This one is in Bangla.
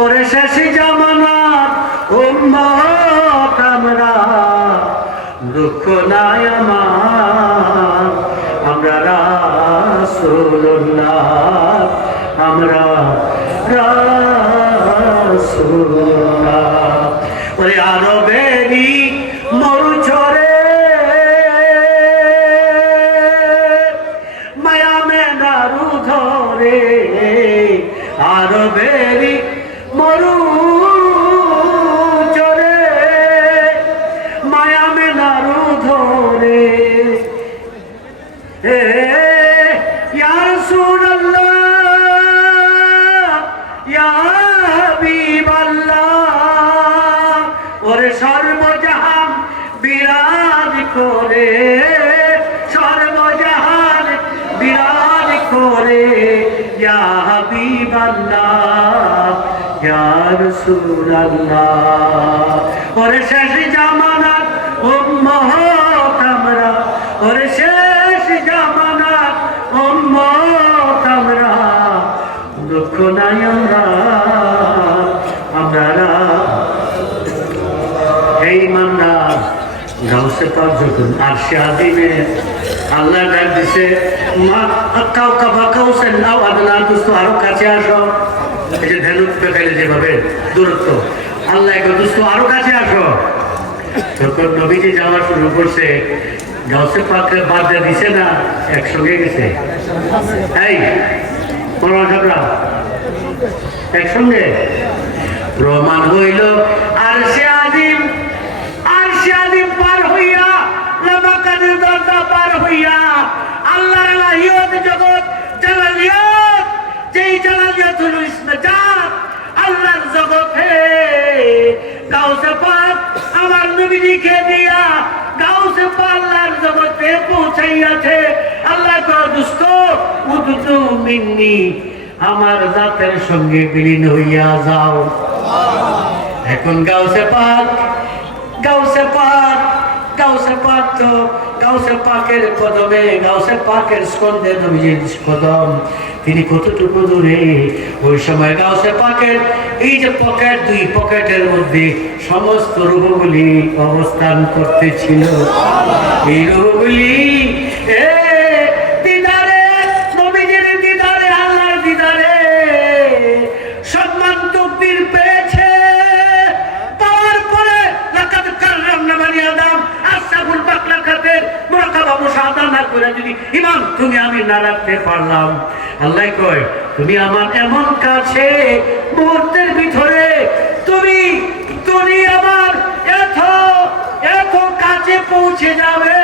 ওরে শেষ জামানার উম্মত আমরা, দুঃখ নাই আমার, আমরা রাসূলুল্লাহ, আমরা রাসূলুল্লাহ। ওরে আরবেরই মরুচরে মায়া মেনারু ধরে, আরবেরই মরু চরে মায়া মেনারু ধরে। ইয়া রাসূলুল্লাহ, ইয়া হাবিবাল্লাহ, ওরে সর্বজাহান বিরাজ করে, সর্বজাহান বিরাজ করে, ইয়া হাবিবাল্লাহ, ইয়া রাসূলুল্লাহ। ওরে শেষ জামানার উম্মত আমরা, ওরে শেষ জামানার উম্মত আমরা, দুঃখ নাই আমরা, আমরা এই মান্না গাউসে পাক যখন আরশে আযিমে আল্লাহ ডাক দিছে, মা কাউকা বাকাউসেন নাও আদনা, দোস্ত আরো কাছে আসো। এই যে ধেনু দেখাইলে যেভাবে দূরত্ব, আল্লাহ একটু দোস্ত আরো কাছে আসো। যখন নবীজি যাওয়া শুরু করছে, গাউসে পাককে বাদ দিয়ে দিছে না, একসঙ্গে গেছে। এই মরণ ঝগড়া একসঙ্গে প্রমাণ হইল আরশে আযিম, আরশে আযিম পার হইয়া, লামাকানের দরজা পার হইয়া, আল্লাহর ইলাহিয়ত জগৎ জালালিয়াত, যেই জালালিয়াত হলো ইসমে জাত, আল্লাহর জগতে গাউসে পাক আমার নবীজিকে দিয়া গাউসে পাক আল্লাহর জগতে পৌঁছাইয়াছে। আল্লাহ কয়, দোস্ত উদতু মিন্নি, আমার জাতের সঙ্গে বিলীন হইয়া যাও। এখন গাউসে পাক, গাউসে পাক, গাউসে পাক তো গাউসে পাকের কদমে, গাউসে পাকের স্কন্ধে নবীজির কদম, তিনি কতটুকু দূরে। ওই সময় গাউসে পাকের এই যে পকেট, দুই পকেটের মধ্যে সমস্ত রূহগুলি অবস্থান করতেছিল। এই রূহগুলি দিদারে, নবীজির দিদারে, আল্লাহর দিদারে সম্মান তকদির পেয়েছে। পাওয়ার পরে লাকাদ কাররামনা বানি আদম, আশরাফুল মাখলুকাতের মুরাকাবা মুশাহাদা না করে যদি ইমাম তুমি আমি না রাখতে পারলাম, আল্লাহ কয় তুমি আমার এমন কাছে, মুহূর্তের ভিতরে তুমি তুমি আমার এত এত কাছে পৌঁছে যাবে।